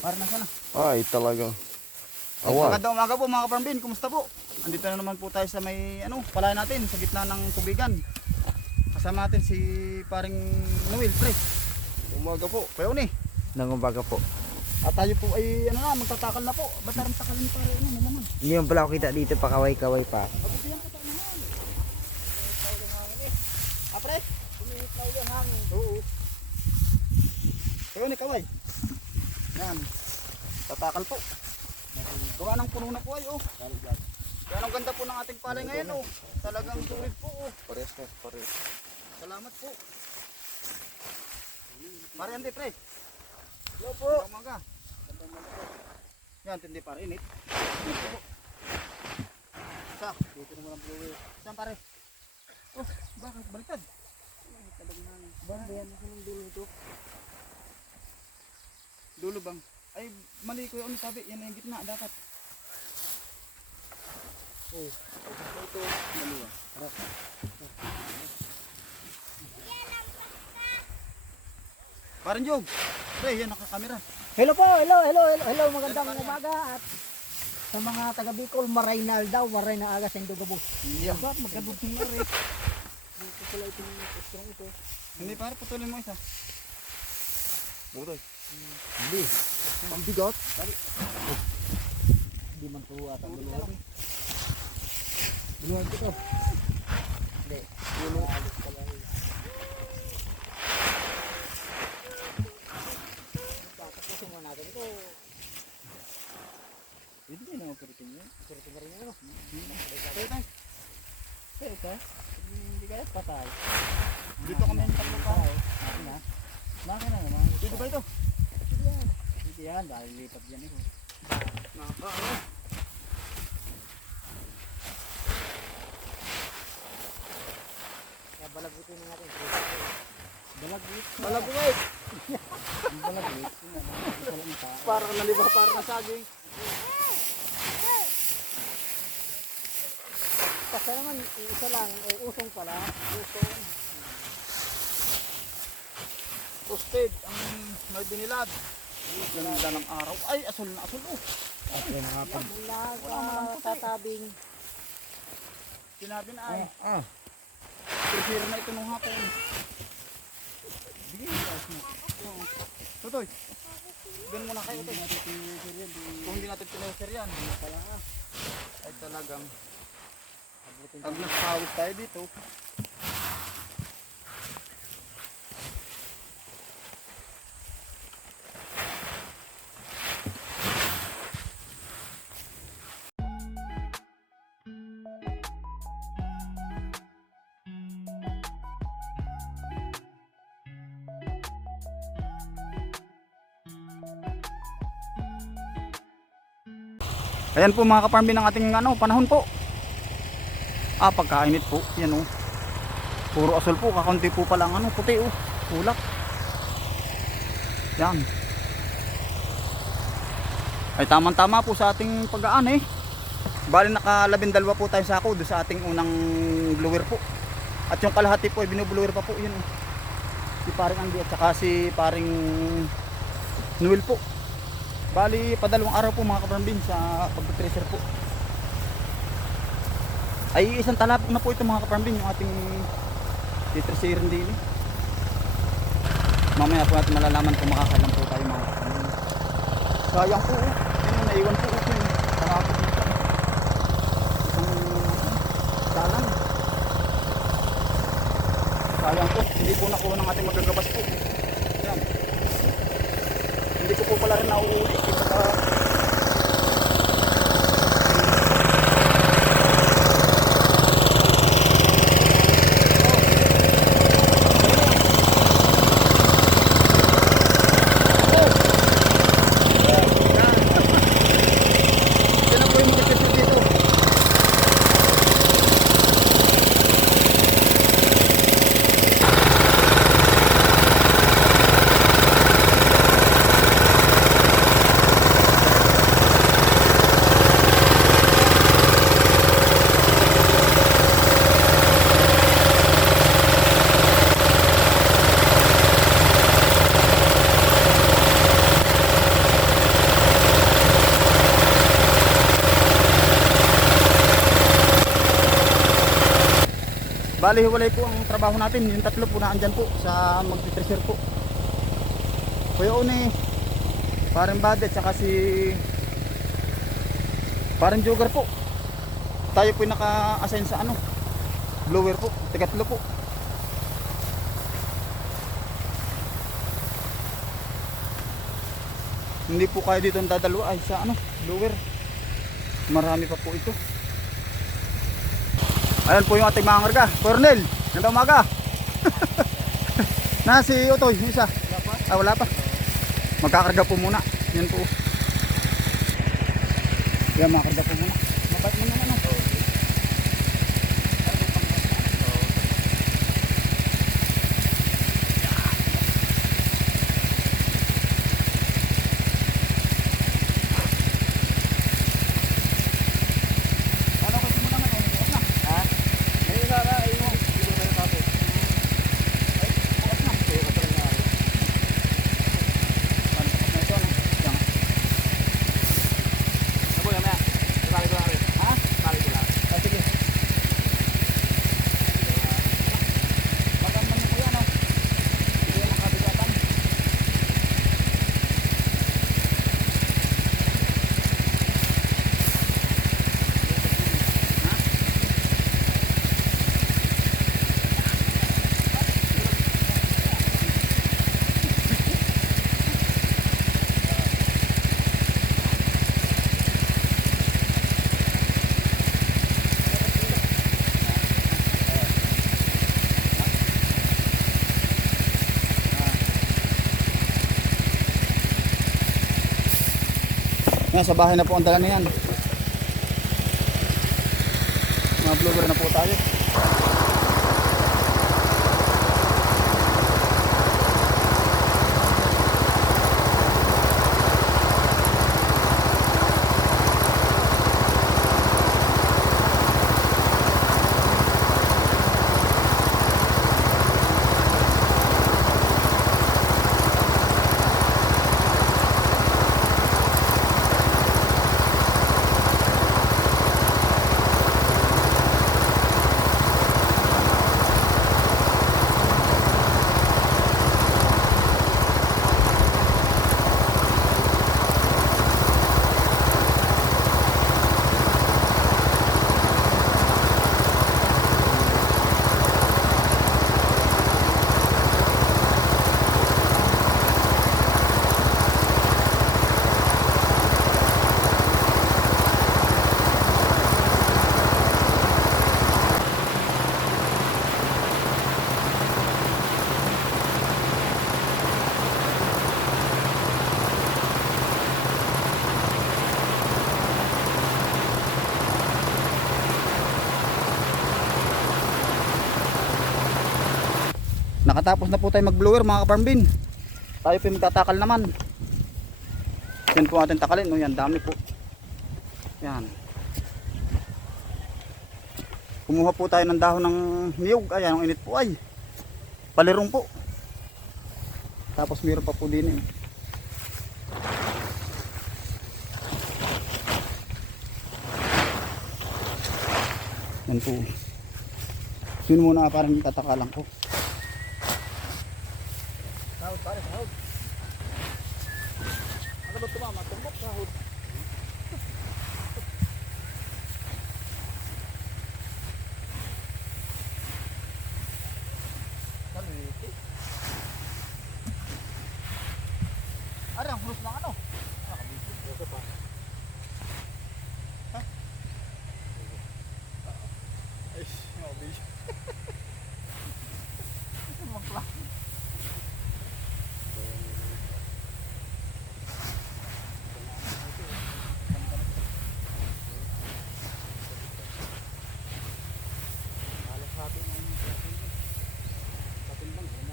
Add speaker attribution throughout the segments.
Speaker 1: Para na sana.
Speaker 2: Ay, talagang. Awan.
Speaker 1: Magandang umaga po mga kaparambin, kumusta po? Andito na naman po tayo sa may ano, palay natin sa gitna ng tubigan. Kasama natin si paring Noel, pre.
Speaker 2: Umaga po.
Speaker 1: Payo ni.
Speaker 3: Nangubaga po.
Speaker 1: At tayo po ay ano na, magtatakal na po. Ba't naram takal ni pare ano, naman?
Speaker 3: Ngayon pala ako kita dito pa kaway-kaway pa.
Speaker 1: Pagkitiyan po tayo naman. Ah, pre? Pumihit na ulit ang hangin. Oo. Payo ni kaway. Yan. Tatakal po. Gawa ng puno na po ay oh. Yan ang ganda po ng ating palay ngayon oh. Talagang sulit po oh.
Speaker 2: Pares na, pares.
Speaker 1: Salamat po. Pare Andy, pre.
Speaker 3: Hello po.
Speaker 1: Umaga. Yan, tindi pare, init. Sa, dito naman ang blower. Saan pare? Oh, bakit? Baliktad.
Speaker 3: Bang, yan ako ng dulo ito.
Speaker 1: Dulo bang? Ay, mali ko yung sabi. Yan ang gitna, dapat. Oh, ito. Mali ah. Harap. Parang jog. Pre, yan nakakamera.
Speaker 4: Hello po, hello, hello, hello, hello, magandang umaga at sa mga taga Bicol, Maraynal daw, Maray na aga sa Indogabo.
Speaker 1: Yan.
Speaker 4: Ba, magkabugting na rin. Dito pala itong strong ito.
Speaker 1: Hindi pare, putulin mo isa.
Speaker 2: Butoy.
Speaker 4: Hindi. Ang bigot. Hindi man po ata buluhan. Buluhan ko to. Hindi. Buluhan alis pala. Tatapusin mo natin ito.
Speaker 1: Hindi na operating yun.
Speaker 4: Surti pa rin.
Speaker 1: Tayo tayo.
Speaker 4: Kaya ito. Hindi kaya patay.
Speaker 1: Dito kami yung tatlo pa.
Speaker 4: Akin na. Makin na naman.
Speaker 1: Dito ba ito?
Speaker 4: Yan. Dahil lipat yan ito.
Speaker 1: Naka, ano?
Speaker 4: Kaya balagutin na natin. Balagit. Walang pa.
Speaker 1: Parang naliba, parang nasaging.
Speaker 4: Kasi naman, isa lang, eh, usong pala. Usong.
Speaker 1: Toasted ang may binilad. Ganda ng araw. Ay, asul na asul. Oh.
Speaker 4: Okay, mga pa. Mula sa tatabing.
Speaker 1: Sinabi na ay.
Speaker 3: Ah,
Speaker 1: Prepare na ito nung hapon. Bigay mo mo. Tutoy. Gan muna kayo ito. Kung hindi natin tineser yan. Pala nga. Ay talagang. Pag nagpawis tayo dito. Ayan po mga kaparmi ng ating ano, panahon po. Ah, pagkainit po. Yan oh. Puro asol po, kakunti po pala ang ano, puti oh. Ulak. Yan. Ay tamang-tama po sa ating pag-aan eh. Bali nakalabindalwa po tayo sa ako doon sa ating unang blower po. At yung kalahati po ay binublower pa po. Yan oh. Si paring Andy at saka si paring Noel po. Bali, padalawang araw po mga kabrambin sa pagpatracer po. Ay, isang talap na po ito mga kabrambin yung ating titracer din. eh. Mamaya po natin malalaman kung makakalam po tayo mga kabrambin. Sayang po oh. Yan, naiwan po ito. eh. Tarapot nito. Isang salang. Sayang po. Hindi po nakuha ng ating magagabas Bali, hiwalay po ang trabaho natin. Yung tatlo po na andyan po sa magtitreasure po. Kuya Une, parang Badet, saka si parang Jogar po. Tayo po naka-assign sa ano, blower po, tigatlo po. Hindi po kayo dito ang dadalawa ay sa ano, blower. Marami pa po ito. Ayan po yung ating mga ngarga. Cornel, ganda umaga. na si Utoy, yung isa. Ah, wala pa. Magkakarga po muna. Yan po. Yan, makakarga po muna. Mabait mo naman. Ano? Ano kasi mo naman? Bukas na. Ha? May sara ay mo. Dito na tapos. Ay, bukas na. Kaya ka talaga. Paano tapos na ito? Ano? Yan.
Speaker 2: Ako yan, maya. Sasali ko lang rin.
Speaker 1: Ha?
Speaker 2: Sasali ko lang.
Speaker 1: Ah, sige. Magamman mo po yan, oh. Hindi yan makabigatan. Yan, sa bahay na po ang dala na yan. Mga blower na po tayo. Nakatapos na po tayo mag-blower mga kaparmbin. Tayo po magtatakal naman. Yan po ating takalin. No? Yan, dami po. Yan. Kumuha po tayo ng dahon ng niyog. Ayan, ang init po ay. Palirong po. Tapos meron pa po din eh. Yan po. Yun muna parang tatakalan ko. Sahod pare, sahod. Ano ba tumama? Tumbok sahod. Kaliti. Ari, ang hulus ng ano? Ah, kabisi. Ito pa. Ha? Ay, kabisi. Magpla. Halos hati ng patimbang eh.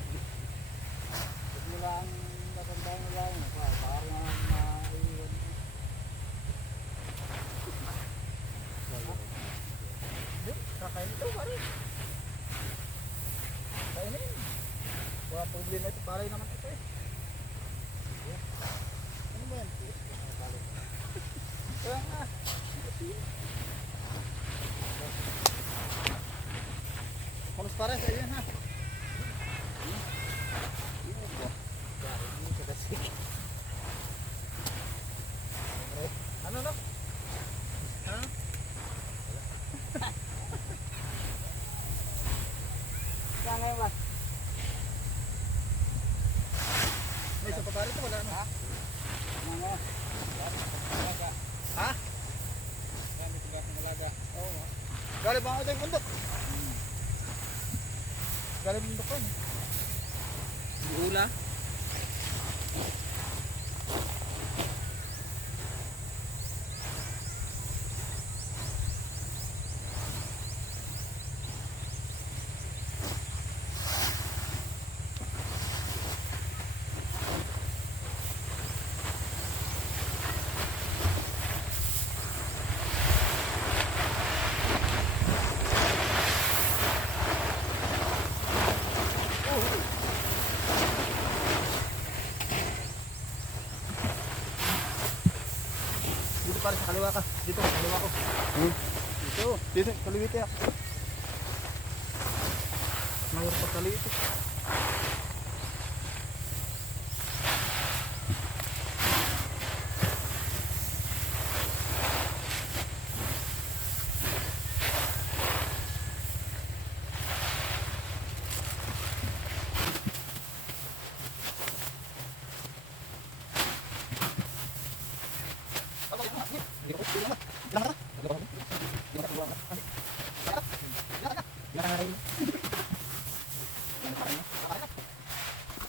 Speaker 1: Huwag mo lang tatandaan mo lang. Para nga maiwan. Kakain ito, pare. Kainin. Wala problema ito. Paray naman ito eh. Ano ba yan? Kaya nga. Sa iyo ha. Ano no?
Speaker 4: Kaya ngayon ba?
Speaker 1: May isa pa pare ito wala na. Ha? Oo. Galing ba ako ito yung bundok? Kaliwa ka. Dito kaliwa ko. Dito. Dito. Kaliwite ako. Mayroon pa kaliwite.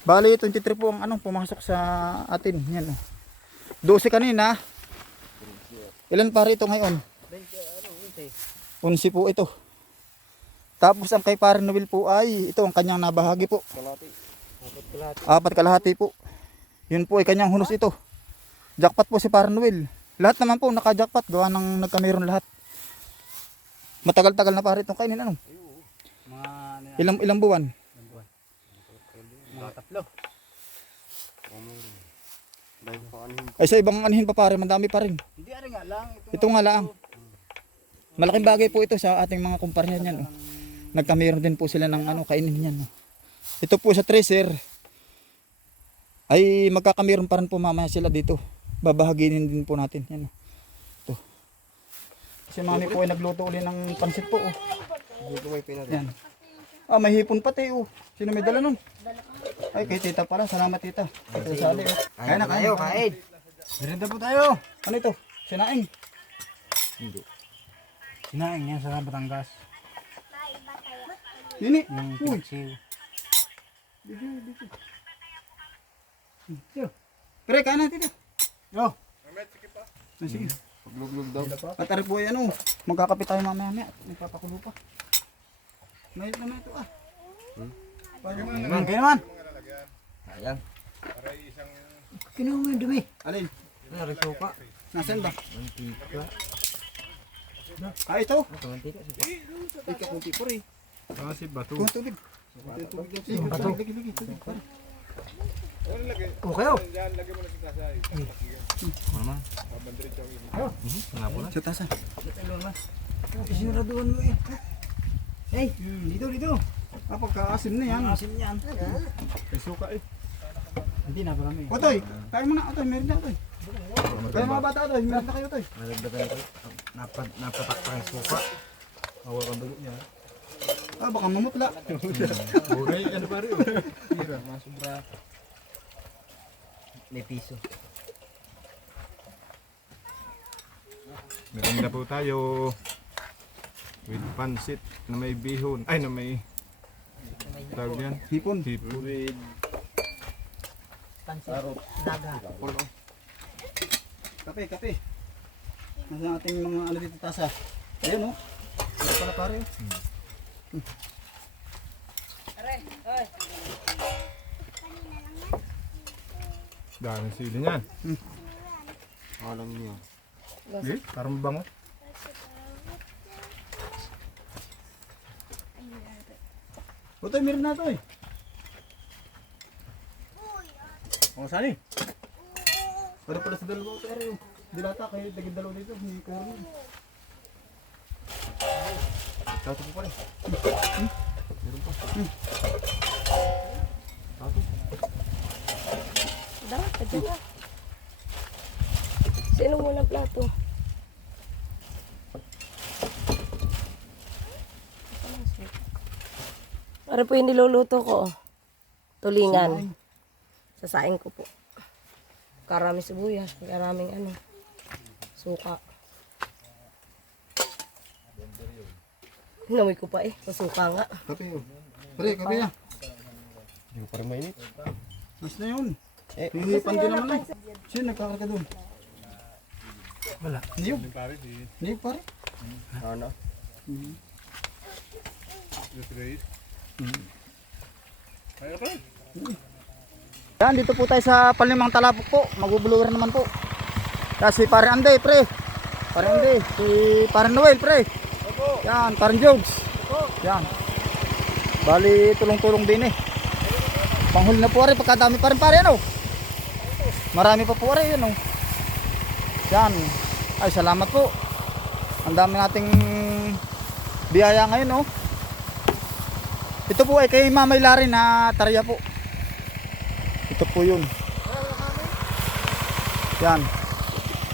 Speaker 1: Bali, 23 po ang anong pumasok sa atin. Yan. oh. 12 kanina. Ilan pare ito ngayon? 11 po ito. Tapos ang kay pare Noel po ay ito ang kanyang nabahagi po. Apat kalahati po. Yun po ay kanyang hunos ito. Jackpot po si pare Noel. Lahat naman po naka-jackpot. Gawa ng nagkameron lahat. Matagal-tagal na pare itong kainin. Ano?
Speaker 2: Mga ano
Speaker 1: Ilang, ilang buwan?
Speaker 2: Mga tatlo.
Speaker 1: Ay sa ibang anihin pa pare, madami pa rin.
Speaker 2: Hindi ari nga lang. Ito,
Speaker 1: Ito nga lang. Malaking bagay po ito sa ating mga kumpanya niyan. Oh. Nagkameron din po sila ng ano, kainin niyan. Oh. Ito po sa tracer ay magkakameron pa rin po mamaya sila dito. Babahaginin din po natin. Yan. Oh. Ito. Si mami po ay nagluto uli ng pansit po. Oh. Yan. Ah, may hipon pati oh. Sino may dala nun? Ay, kay tita pala. Salamat tita. Ito sali oh. Kain na kayo, kain.
Speaker 2: Dirinda po tayo.
Speaker 1: Ano ito? Sinaing.
Speaker 2: Sinaing yan sa Batangas.
Speaker 1: Eh.
Speaker 2: Yung
Speaker 1: Uy.
Speaker 2: pinaksiw.
Speaker 1: Yo. Pre, kain na tita.
Speaker 2: Yo.
Speaker 1: Ah, sige. Pagluglug daw. At ari po ay ano, magkakapit tayo mamaya maya. Nagpapakulo pa. May naman ito ah. Parang
Speaker 2: Naman, kayo naman.
Speaker 3: Ayan.
Speaker 4: Kinuha mo yung dumi.
Speaker 1: Alin?
Speaker 3: Ano, risuka?
Speaker 1: Nasaan ba?
Speaker 3: Mantika.
Speaker 1: Ah, ito.
Speaker 3: Ito, mantika.
Speaker 1: Ikaw kung tipo rin.
Speaker 2: Ah, si Bato.
Speaker 1: Kung tubig. Kung
Speaker 2: Bato. Okay, oh.
Speaker 3: Ano naman? Nga po na.
Speaker 1: Sa tasa.
Speaker 4: Sinuraduhan mo eh. Hey,
Speaker 1: Dito, dito. Ah, pagkaasim na yan.
Speaker 2: Asim yan. May suka eh. Hindi na, marami.
Speaker 1: Otoy, kain mo na. Otoy, meron na otoy. Kaya mga bata otoy, meron na kayo otoy.
Speaker 3: Nalagdagan ito. Napat, napatak pa yung suka.
Speaker 2: Awal ang dugo niya.
Speaker 1: Ah, baka mamutla.
Speaker 2: Bugay, ano pa rin. Tira, masubra.
Speaker 3: May piso.
Speaker 5: Meron na po tayo with pansit na may bihon. Ay, na may tawag yan.
Speaker 1: Hipon.
Speaker 5: Hipon. With
Speaker 4: pansit. Daga.
Speaker 1: Kape, kape. Nasa ating mga ano dito tasa. Ayun oh. Ito pala pare. oh.
Speaker 5: dahil sili niyan.
Speaker 3: Alam niyo.
Speaker 5: Eh, parang bango.
Speaker 1: Otoy, meron na otoy.
Speaker 2: Kung saan eh?
Speaker 1: Para pala sa dalawa. Ari oh. Dilata kayo, daging dalawa dito. Hindi ko rin.
Speaker 5: Tato po pare.
Speaker 6: Dapat, pwede na. Sino muna plato? Para po yung niluluto ko. Tulingan. Sasain ko po. Karami sibuyas, karaming ano. Suka. Hinamoy ko pa eh. Masuka nga.
Speaker 3: Kape yun.
Speaker 1: Pre, kape na.
Speaker 2: Hindi ko pa rin mainit.
Speaker 1: Mas na yun.
Speaker 3: Eh,
Speaker 1: Hihipan din naman eh. Sino nagkakarga doon?
Speaker 3: Wala.
Speaker 1: Niyog.
Speaker 2: Pare, di.
Speaker 1: Niyog pare.
Speaker 3: Ano?
Speaker 2: Okay.
Speaker 1: Yan, dito po tayo sa Palimang Talapok po. Magbublower naman po. Kasi pare Ande, pre. Pare Ande. Si pare Noel, pre. Yan, pare Jogs. Yan. Bali, tulong-tulong din eh. Panghuli na po rin, pagkadami pa rin pare, ano? Marami pa po rin, ano? Yan. Ay, salamat po. Ang dami nating biyaya ngayon, oh. Ito po ay kay Mamay Lari na tarya po. Ito po yun. Yan.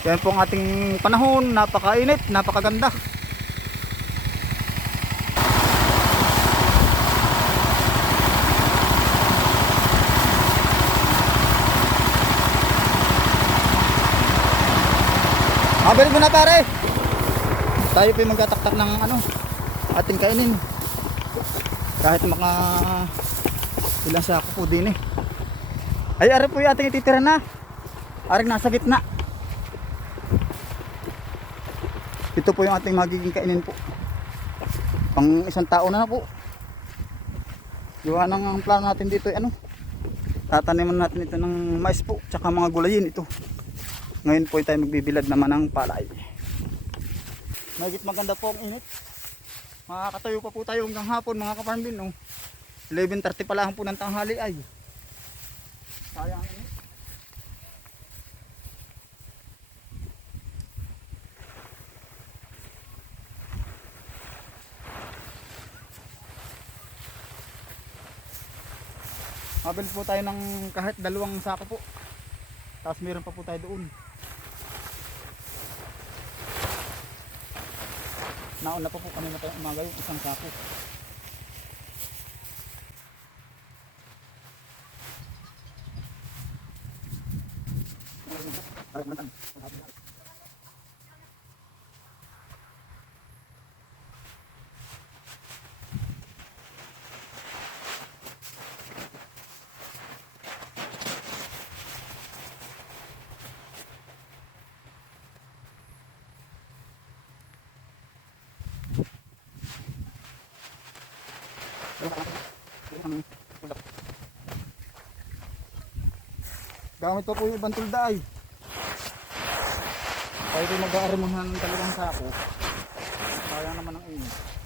Speaker 1: Yan po ang ating panahon. Napakainit, napakaganda. Mabalik mo na pare. Tayo po yung magtataktak ng ano, ating kainin. Kahit maka ilang sako po din eh. Ay, ari po yung ating ititira na. Aring nasa gitna. Ito po yung ating magiging kainin po. Pang isang tao na na po. Ng ang plano natin dito ay ano. Tataniman natin ito ng mais po. Tsaka mga gulayin ito. Ngayon po ay tayo magbibilad naman ng palay. Magigit maganda po ang init. Makakatayo pa po tayo hanggang hapon mga kaparmbin. No? 11.30 pa lang po ng tanghali ay. Sayang ang init. Mabili po tayo ng kahit dalawang sako po. Tapos meron pa po tayo doon. Nauna pa po kanina pa umaga yung isang sako. Gamit pa po yung ibang tulda ay. Kaya ito mag-aarimuhan ng talagang sako. Sayang naman ang init.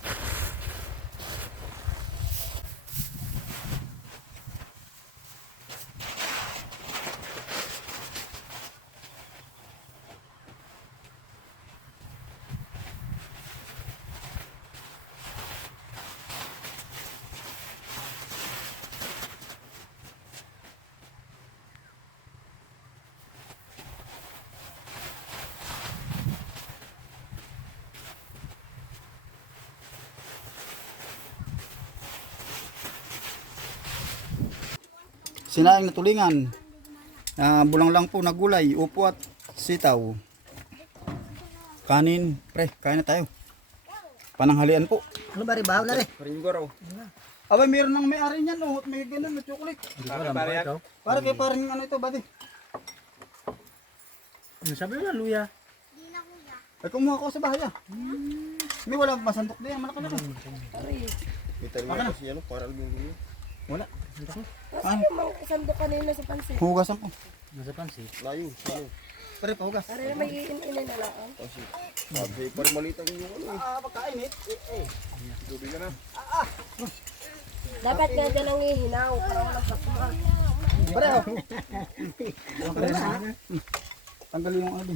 Speaker 1: Sinaing na tulingan. Ah, bulang lang po na gulay, upo at sitaw. Kanin, pre, kain na tayo. Pananghalian po.
Speaker 4: Ano ba rin bahaw na rin?
Speaker 1: Abay, meron nang may-ari niyan, oh, may ganun na chocolate. Para kay parang ano ito, bati.
Speaker 4: Ano sabi mo luya?
Speaker 1: Ay, kumuha ko sa bahay ah. May wala masandok din, malaki na
Speaker 3: Kita rin ako siya, no? Para lumulong.
Speaker 1: Wala.
Speaker 6: Yung mga kasando kanina sa pansit.
Speaker 1: Hugasan ko.
Speaker 3: Layo, ano?
Speaker 1: Pare, pahugas.
Speaker 6: Para may iin-inin na lang.
Speaker 3: Kasi, sabi, para malitang yung ano eh.
Speaker 1: Ah, pagkainit. Eh, eh.
Speaker 2: Tubig ka na.
Speaker 6: Dapat nga dyan ang ihinaw para walang sakma.
Speaker 1: Pare, oh. Pare na. Tanggalin yung ano.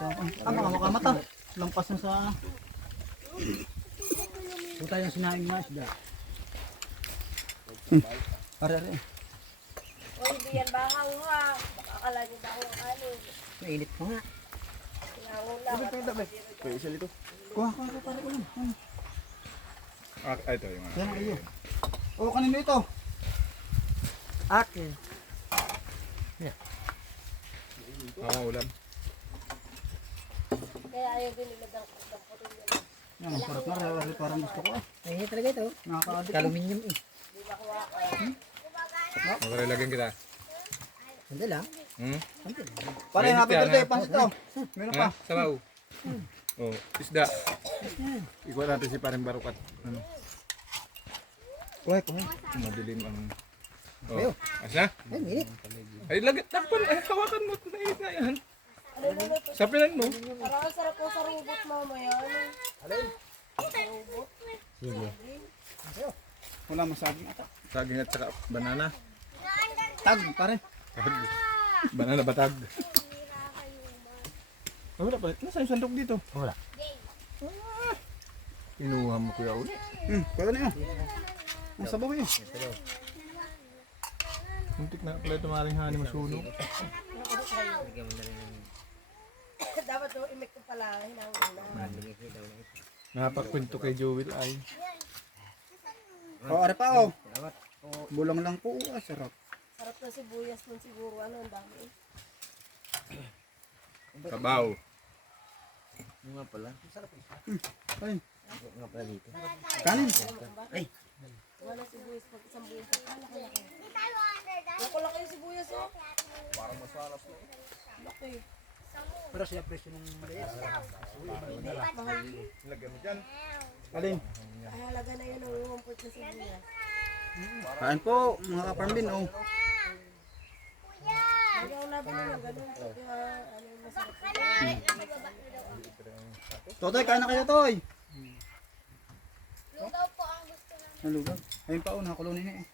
Speaker 1: Ah, mga makamata. Lampas na sa...
Speaker 4: Punta yung sinaing na isda.
Speaker 1: Are, are.
Speaker 6: O hindi yan bahang ha. Baka akala niyo ang ano.
Speaker 4: Mainit pa nga.
Speaker 6: Hinangon lang.
Speaker 3: Kaya isa nito.
Speaker 1: Kuha, kuha, kuha, pare ulam.
Speaker 5: Ah, ah, ito yung ano.
Speaker 1: Yan, ayo. O, kanino ito?
Speaker 4: Akin.
Speaker 5: Ako ulam.
Speaker 6: Kaya ayaw din nila ng putin yan.
Speaker 1: Ang sarap na. Parang gusto ko ah.
Speaker 4: Ay, talaga ito.
Speaker 1: Nakaka-addict.
Speaker 4: Aluminium eh.
Speaker 5: Makarelagyan kita.
Speaker 4: Hindi lang.
Speaker 5: Hmm?
Speaker 1: Pare,
Speaker 5: Mainit
Speaker 1: happy
Speaker 5: yan,
Speaker 1: birthday.
Speaker 5: ha?
Speaker 1: Pansit to. Meron pa.
Speaker 5: Sabaw. Oh, isda. Ikuha natin si parang barukat. Ano?
Speaker 1: Kuha, kuha.
Speaker 5: Madilim ang... Oh, asa?
Speaker 4: Ay, mainit.
Speaker 5: Ay, lagit. Takpan. Ay, hawakan mo. Mainit na yan. Sapilan mo.
Speaker 6: Parang ang sarap po sa robot mamaya. Ano?
Speaker 1: Wala masaging ata.
Speaker 5: Saging at saka banana.
Speaker 1: Tag, pare.
Speaker 5: Tag. Banana batag. Oh, wala pa. Nasaan yung sandok dito?
Speaker 4: Wala.
Speaker 5: Ah, Inuha mo kuya uli.
Speaker 1: Hmm, kuha na yun. Ang sabaw yun.
Speaker 5: Muntik na pala ito maring hani masunog.
Speaker 6: Dapat daw imik ko pala. Na.
Speaker 5: Napakwento kay Joel ay.
Speaker 1: O, are pa oh. Bulang lang po. Ah, sarap.
Speaker 6: Sarap na sibuyas nun siguro. Ano, ang dami.
Speaker 5: Sabaw.
Speaker 1: Ayun. Kanin.
Speaker 6: Wala sibuyas pag isang buong pagkala. Kaya kaya. Yung ko lang kayo sibuyas oh. Parang masalas na. Laki.
Speaker 4: Pero siya presyo ng maliit.
Speaker 5: Lagyan mo dyan.
Speaker 1: Alin?
Speaker 6: Ay, halaga na yun ang umpot na sibuyas.
Speaker 1: Kain po, mga kaparambin. Oh.
Speaker 6: Hindi ako nabili ng ganun. Kaya ano yung masarap.
Speaker 1: Totoy, kain na kayo, Toy. Lugaw po ang gusto namin. Lugaw? Ayun pa, oh, nakakulo na yun eh.